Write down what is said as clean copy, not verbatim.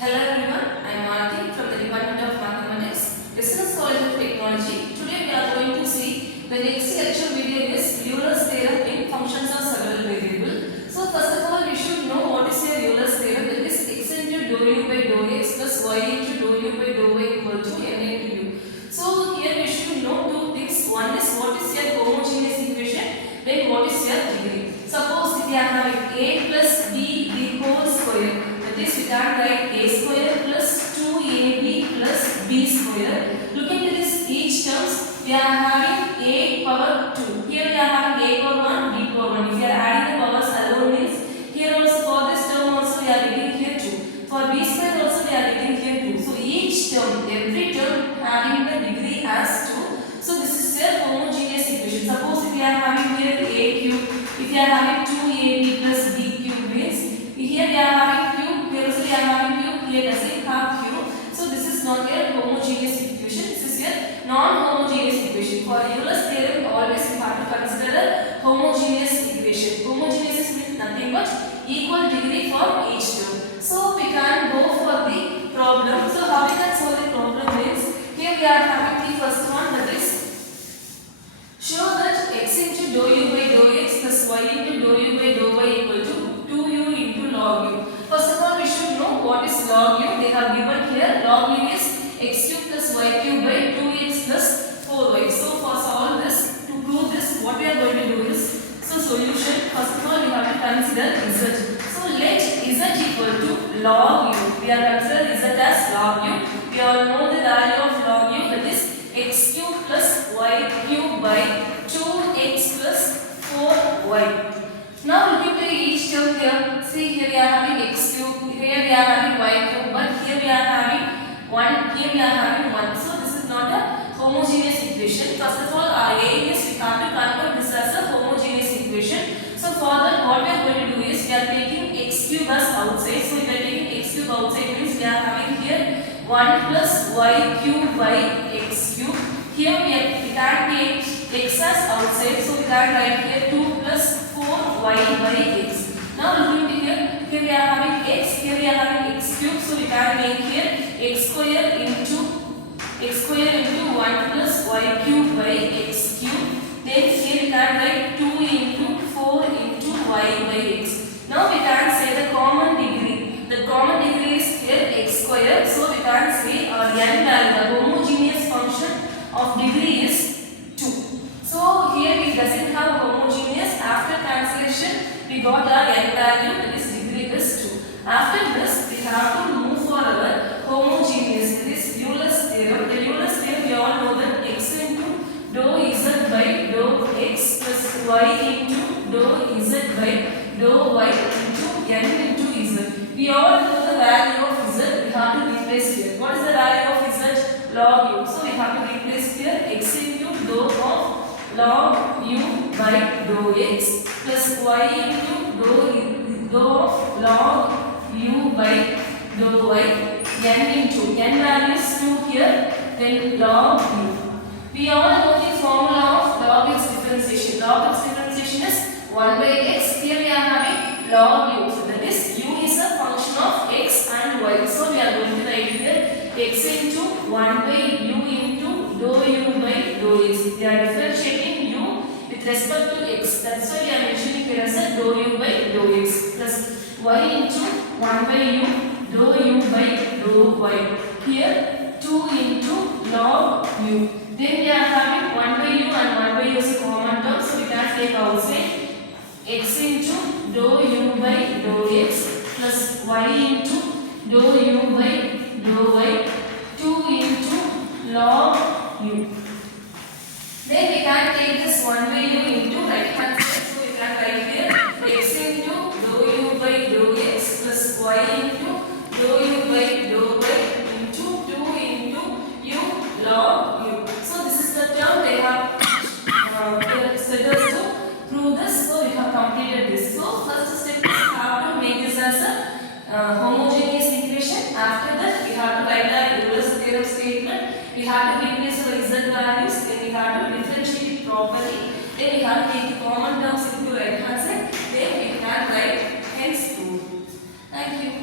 Hello everyone, I am Marti from the Department of Mathematics, Business College of Technology. Today we are going to see the next lecture video is Euler's theorem in functions of several variables. So first of all we should know what is your Euler's theorem. That is x into dou u by dou x plus y into dou u by dou y equal to n into u. So here we should know two things. One is what is your homogeneous equation, then what is your degree. Suppose if you are having a plus b the whole square, that is we can write a square plus 2ab plus b square. Looking at this each terms, we are having a power 2. Here we are having a power 1, b power 1. If we are adding the powers alone means here also for this term also we are getting here 2. For b square also we are getting here 2. So each term, every term having the degree as 2. So this is your homogeneous equation. Suppose if we are having here a cube, if we are having 2ab plus b cube means here we are having cube, here also we are having cube, here doesn't have cube. So this is not your homogeneous equation, this is your non-homogeneous equation. For Euler's theorem always we have to consider a homogeneous equation. Homogeneous means nothing but equal degree for each term. So we can go for the problem. So how we can solve the problem is, here we are having the first one, that is show that x into dou u by dou x plus y into dou u by dou y equal to 2u into log u. First of all, we should know what is log u. They have given here log u is x cube plus y cube by 2x plus 4y. So for solve this, to prove this, what we are going to do is, so solution, first of all we have to consider z. So let z equal to log u. We are considered z as log u. We all know the value of log u, that is x cube plus y cube by 2x plus 4y. Now looking at each term here, see here we are having x cube, here we are having y cube, but here we are having 1, here we are having 1. So this is not a homogeneous equation. First of all, our aim is we have to convert this as a homogeneous equation. So for that, what we are going to do is we are taking x cube as outside. So if we are taking x cube outside means we are having here 1 plus y cube by x cube. Here we can take x as outside, so we can write here 2 plus 4y by x. Now looking here, here we are having x, here we are having x cube, so we can make here x square into 1 plus y cube by x cube. Then here we can write 2 into 4 into y by x. Now we can say the common degree. The common degree is here x square, so we can say our n value, the homogeneous function of degree is 2. So here we doesn't have homogeneous. After cancellation we got our n value, that is degree is 2. After this we have to move for our homogeneous, that is Euler's theorem. The Euler's theorem we all know that x into dou z by dou x plus y into dou z by dou y into n into z. We all know the value of z, we have to replace here. What is the value of z? Log u. So we have to replace here x into dou of log u by dou x plus y into dou of log u by dou y, n into n value is 2 here, then log u. We all know the formula of log x differentiation. Log x differentiation is 1 by x. Here we are having log u. So that is u is a function of x and y. So we are going to write here x into 1 by u into dou u by dou x. We are differentiating u with respect to x. That's why we are mentioning here as a dou u by dou x plus y into 1 by u dou u by dou y. Here 2 into log u. Then we are having 1 by u and 1 by u is a common term, so we can take outside x into dou u by dou x plus y into dou u by dou y, 2 into log u. Then we can take this 1 by u into right hand side, so we can write here x into dou u by dou x plus y into dou u by dou y into 2 into u log u. So this is the term they have said us to prove this. So we have completed this. So first step is how to make this as a homogeneous equation. After that we have to write the Euler's theorem statement. We have to replace our z values. Then we have to differentiate it properly. Then we have to take the common terms into right hand side. Then we can write hence proof. Thank you.